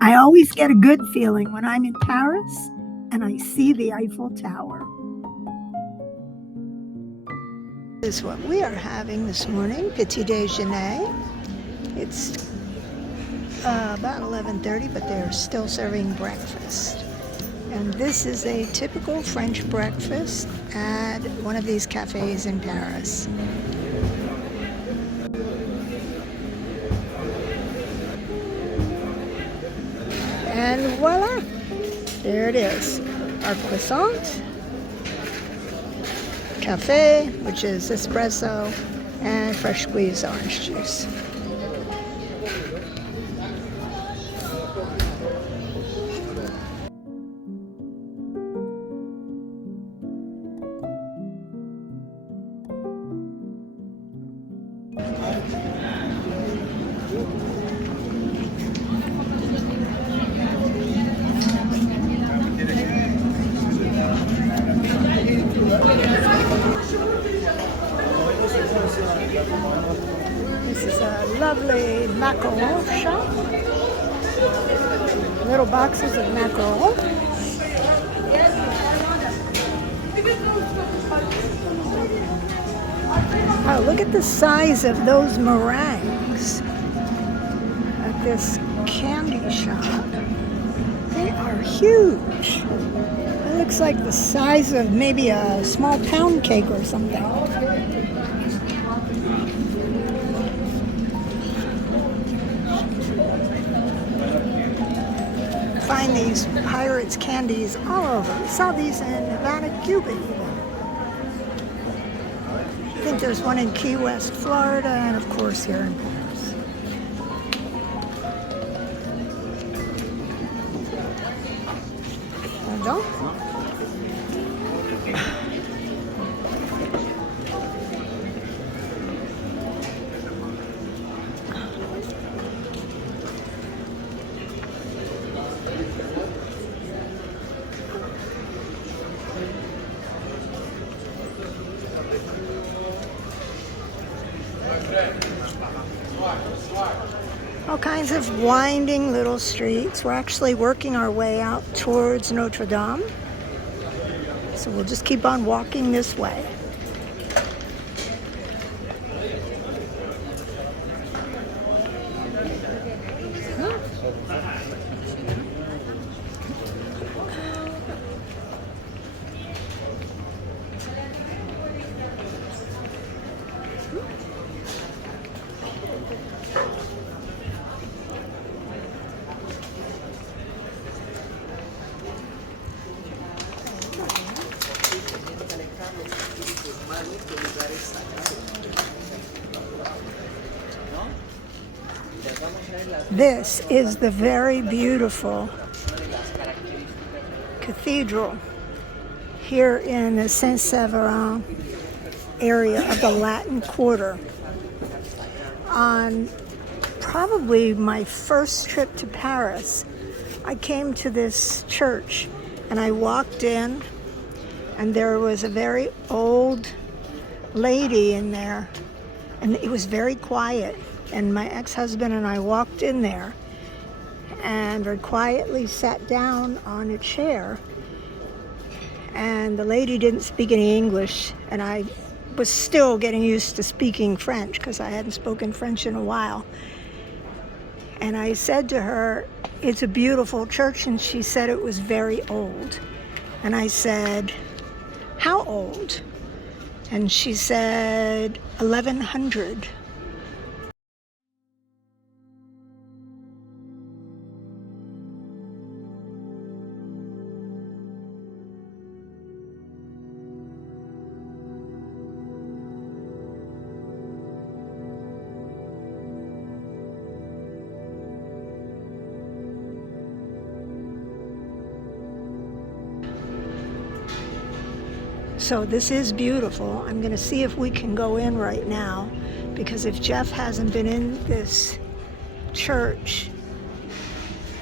I always get a good feeling when I'm in Paris and I see the Eiffel Tower. This is what we are having this morning, petit déjeuner. It's about 11:30, but they're still serving breakfast. And this is a typical French breakfast at one of these cafes in Paris. And voila, there it is, our croissant, cafe, which is espresso, and fresh squeezed orange juice. This is a lovely macaron shop. Little boxes of macaron. Oh, look at the size of those meringues at this candy shop. They are huge. It looks like the size of maybe a small pound cake or something. Find these pirates candies all over. We saw these in Nevada, Cuba even. I think there's one in Key West, Florida, and of course here in Paris. Pardon? All kinds of winding little streets. We're actually working our way out towards Notre-Dame. So we'll just keep on walking this way. This is the very beautiful cathedral here in the Saint-Séverin area of the Latin Quarter. On probably my first trip to Paris, I came to this church and I walked in and there was a very old lady in there and it was very quiet. And my ex-husband and I walked in there and very quietly sat down on a chair. And the lady didn't speak any English, and I was still getting used to speaking French because I hadn't spoken French in a while. And I said to her, it's a beautiful church, and she said it was very old. And I said, how old? And she said 1100. So this is beautiful. I'm going to see if we can go in right now, because if Jeff hasn't been in this church,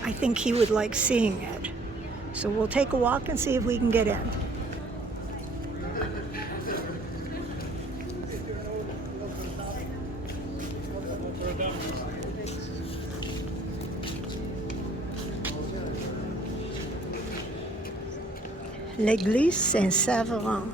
I think he would like seeing it. So we'll take a walk and see if we can get in. L'église Saint-Séverin.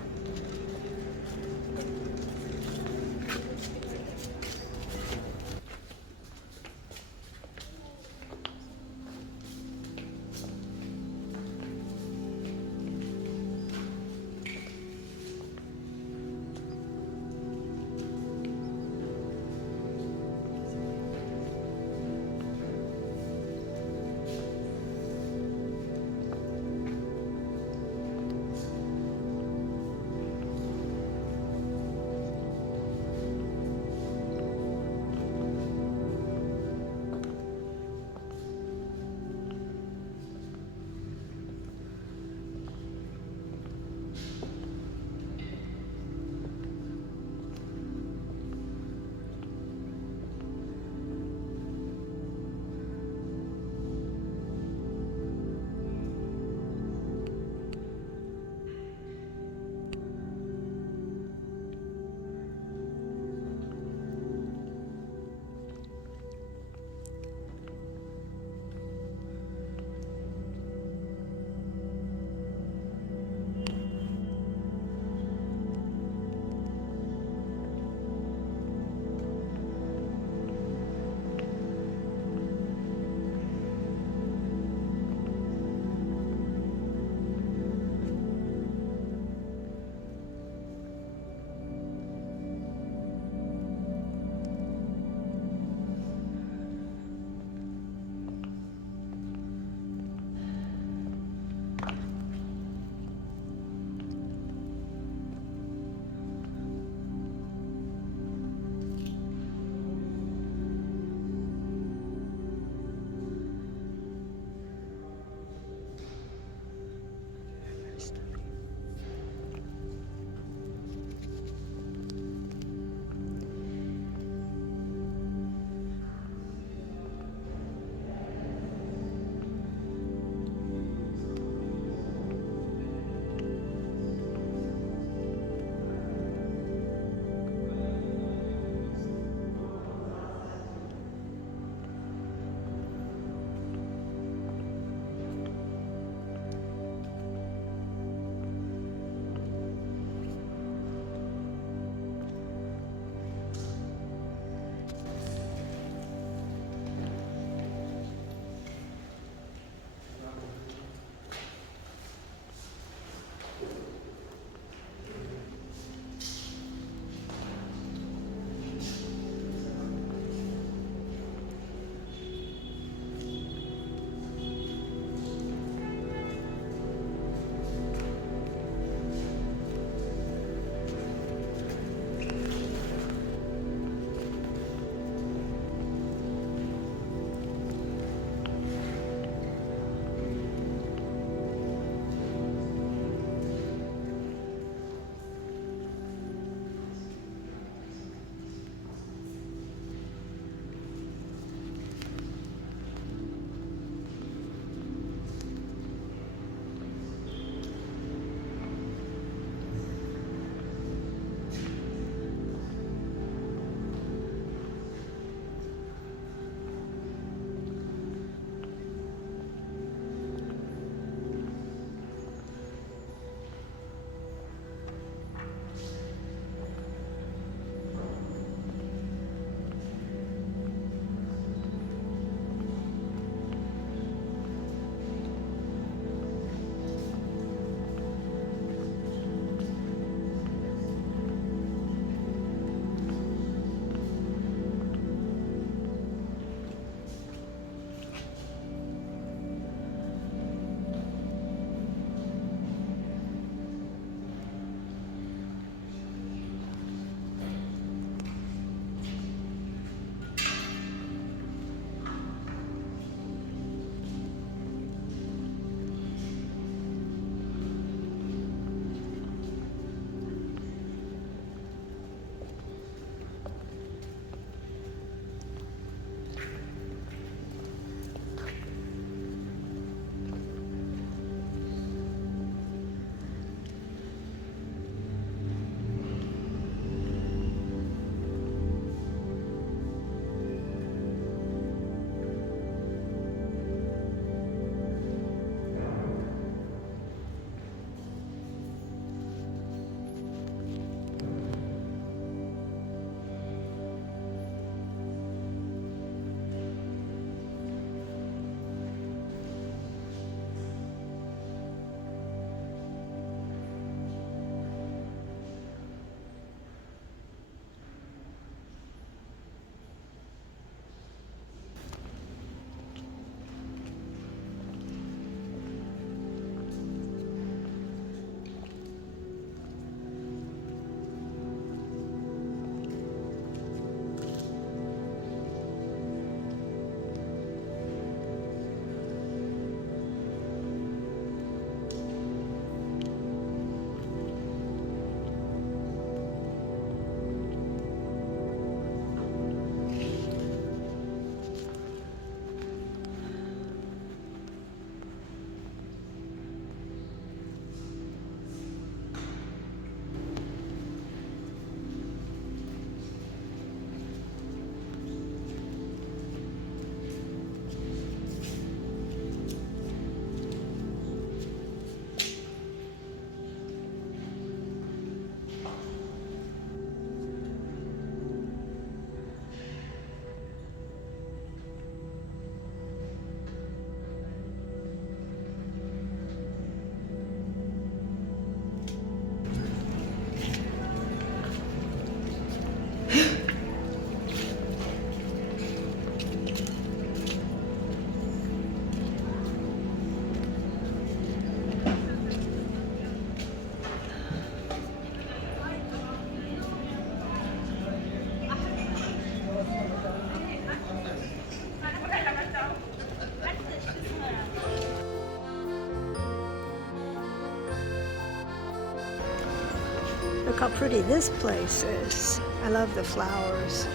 Look how pretty this place is. I love the flowers.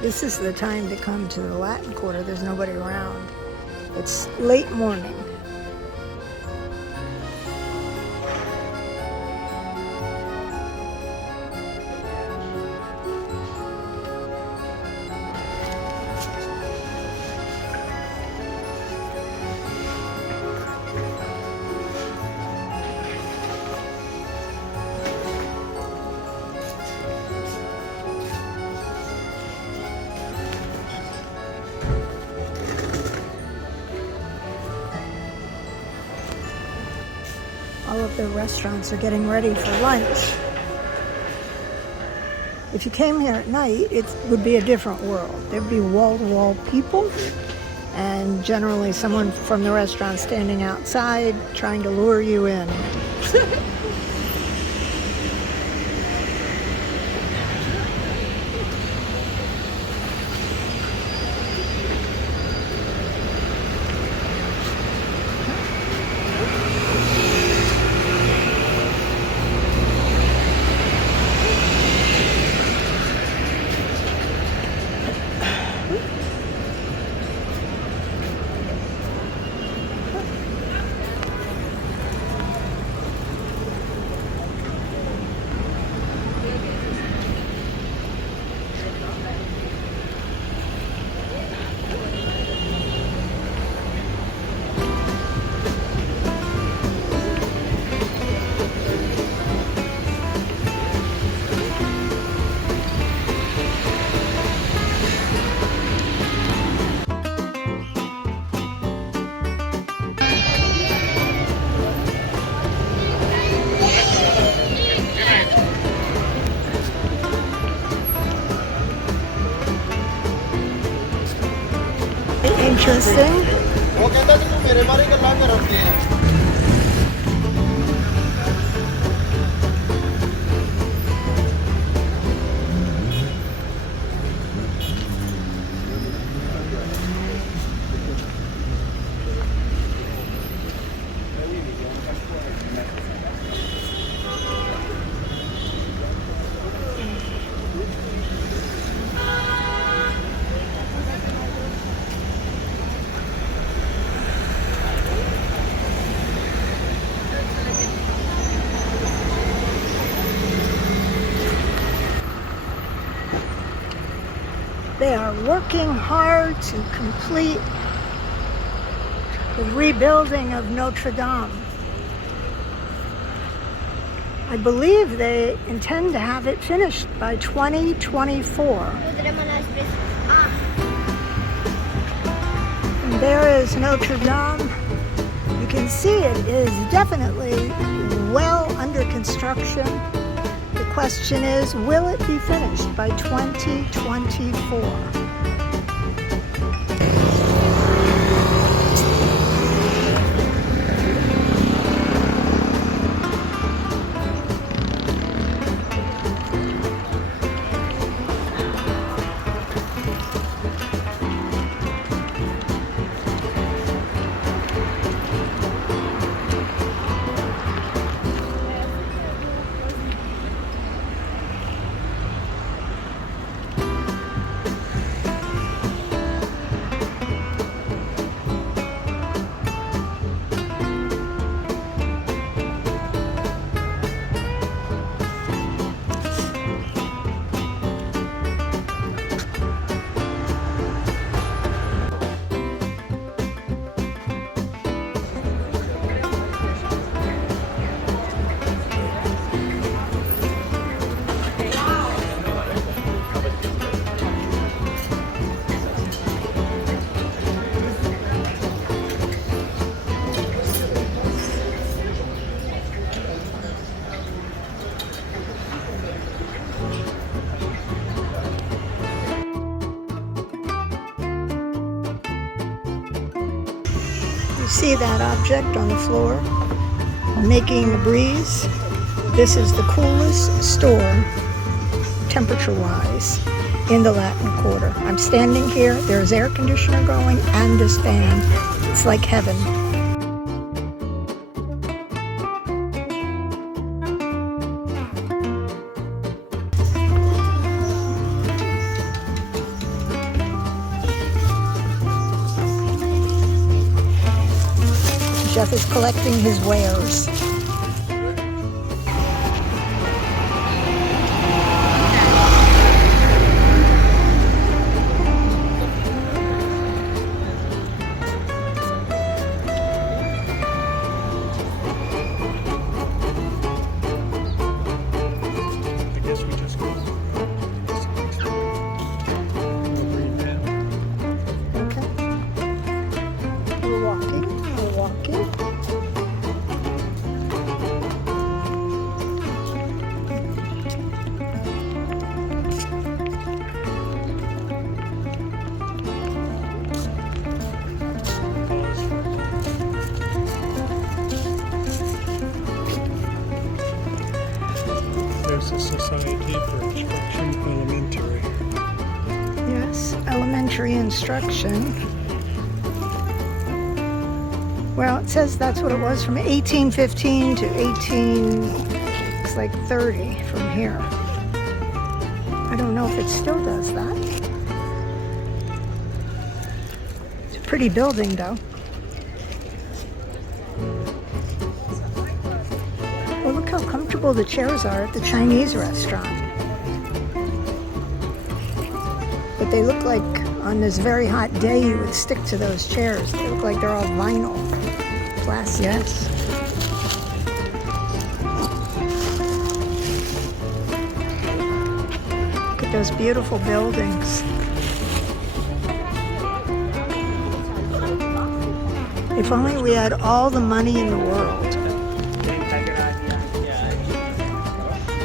This is the time to come to the Latin Quarter. There's nobody around. It's late morning. All of the restaurants are getting ready for lunch. If you came here at night, it would be a different world. There'd be wall-to-wall people, and generally someone from the restaurant standing outside trying to lure you in. Interesting. They are working hard to complete the rebuilding of Notre-Dame. I believe they intend to have it finished by 2024. And there is Notre-Dame. You can see it is definitely well under construction. The question is, will it be finished by 2024? See that object on the floor making a breeze? This is the coolest store, temperature-wise, in the Latin Quarter. I'm standing here, there's air conditioner going and this fan. It's like heaven. Jeff is collecting his wares. There's a Society for Instruction Elementary. Yes, elementary instruction. Well, it says that's what it was from 1815 to 1830 from here. I don't know if it still does that. It's a pretty building though. Oh, look how comfortable the chairs are at the Chinese restaurant. But they look like on this very hot day you would stick to those chairs. They look like they're all vinyl. Plastic. Yes. Look at those beautiful buildings. If only we had all the money in the world.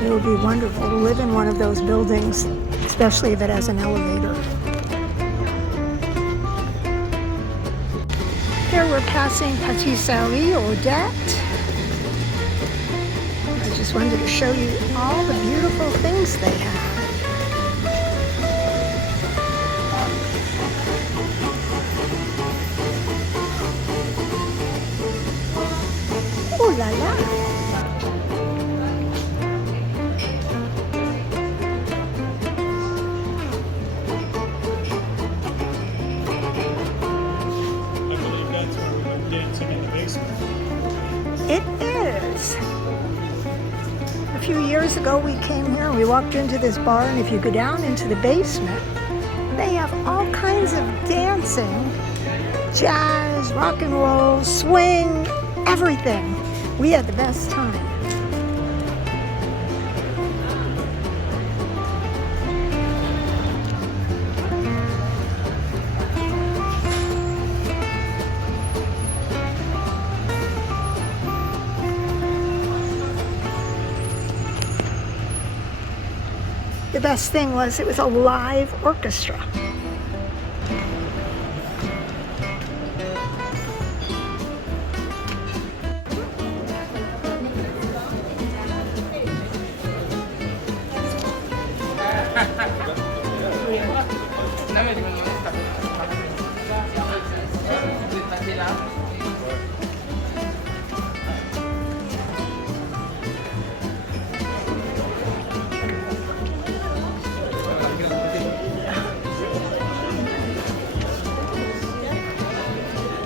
It would be wonderful to live in one of those buildings, especially if it has an elevator. Here we're passing Patisserie Odette. I just wanted to show you all the beautiful things they have. Oh la la! It is. A few years ago we came here and we walked into this bar, and if you go down into the basement, they have all kinds of dancing, jazz, rock and roll, swing, everything. We had the best time. The best thing was it was a live orchestra.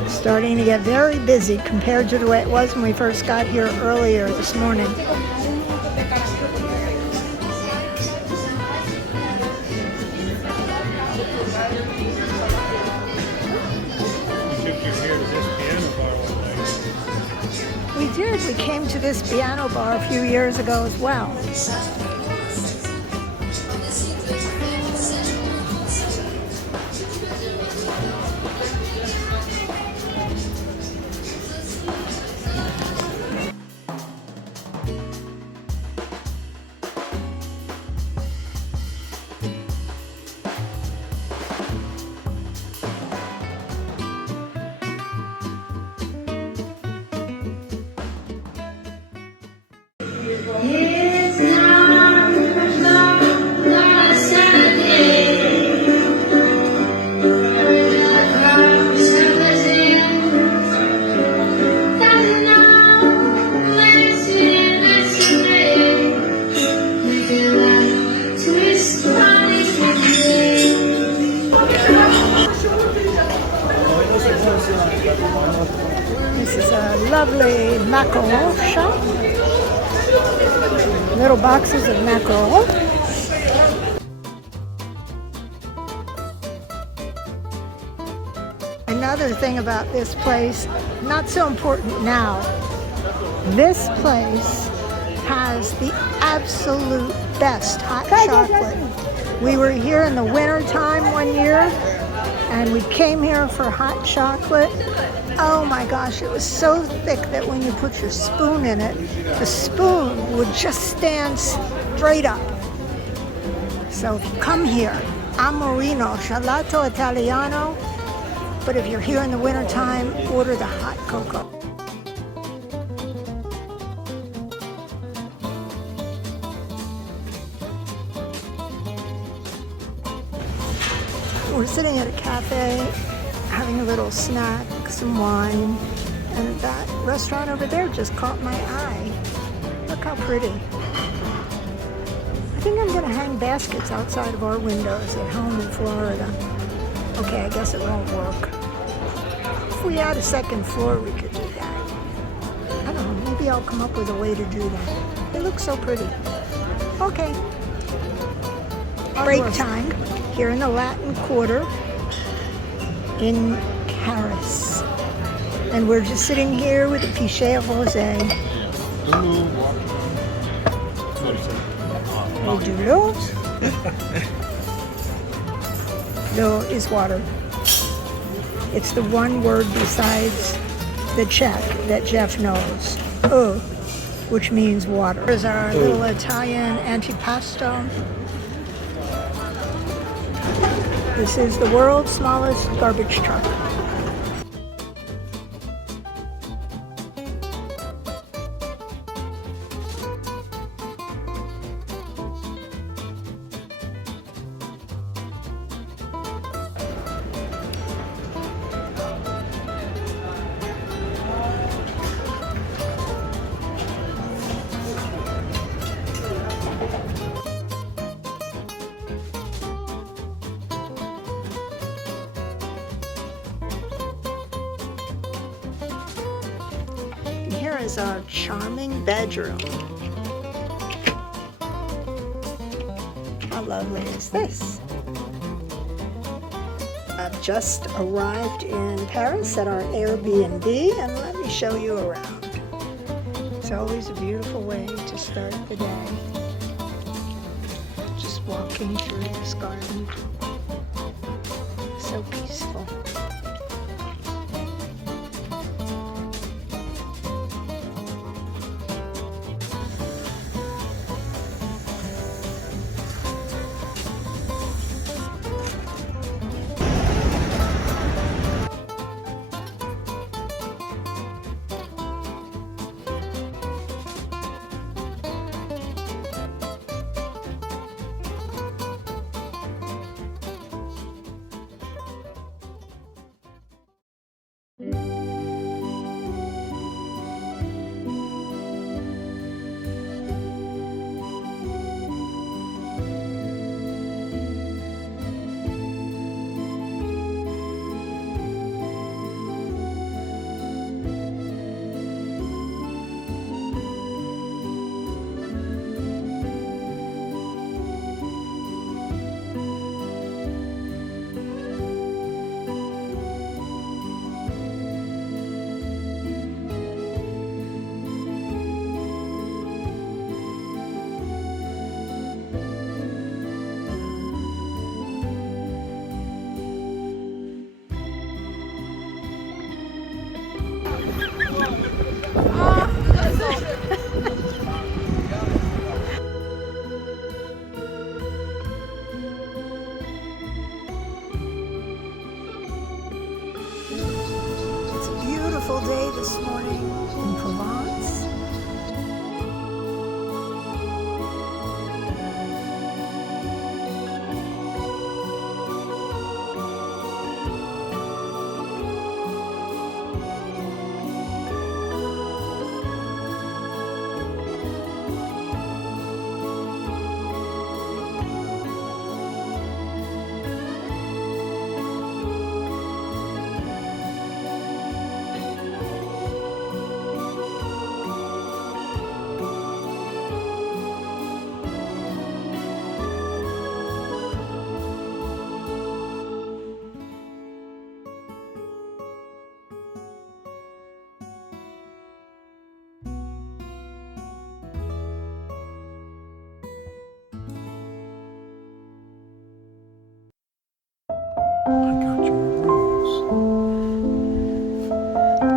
Starting to get very busy compared to the way it was when we first got here earlier this morning. We did. We came to this piano bar a few years ago as well. lovely mackerel shop. Little boxes of mackerel. Another thing about this place, not so important now, this place has the absolute best hot chocolate. We were here in the winter time one year and we came here for hot chocolate. Oh my gosh, it was so thick that when you put your spoon in it, the spoon would just stand straight up. So if you come here, Amorino, Gelato Italiano, but if you're here in the winter time, order the hot cocoa. We're sitting at a cafe, having a little snack, some wine, and that restaurant over there just caught my eye. Look how pretty. I think I'm gonna hang baskets outside of our windows at home in Florida. Okay, I guess it won't work. If we had a second floor, we could do that. I don't know, maybe I'll come up with a way to do that. It looks so pretty. Okay. Break time here in the Latin Quarter in Paris. And we're just sitting here with a pichet of rosé. Et de l'eau. L'eau is water. It's the one word besides the Czech that Jeff knows. Eau, which means water. Here's our little Italian antipasto. This is the world's smallest garbage truck. Here is our charming bedroom. How lovely is this? I've just arrived in Paris at our Airbnb, and let me show you around. It's always a beautiful way to start the day. Just walking through this garden. So peaceful. Beautiful day this morning in Provence.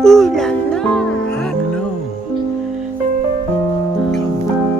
Ooh la la. I know. Come.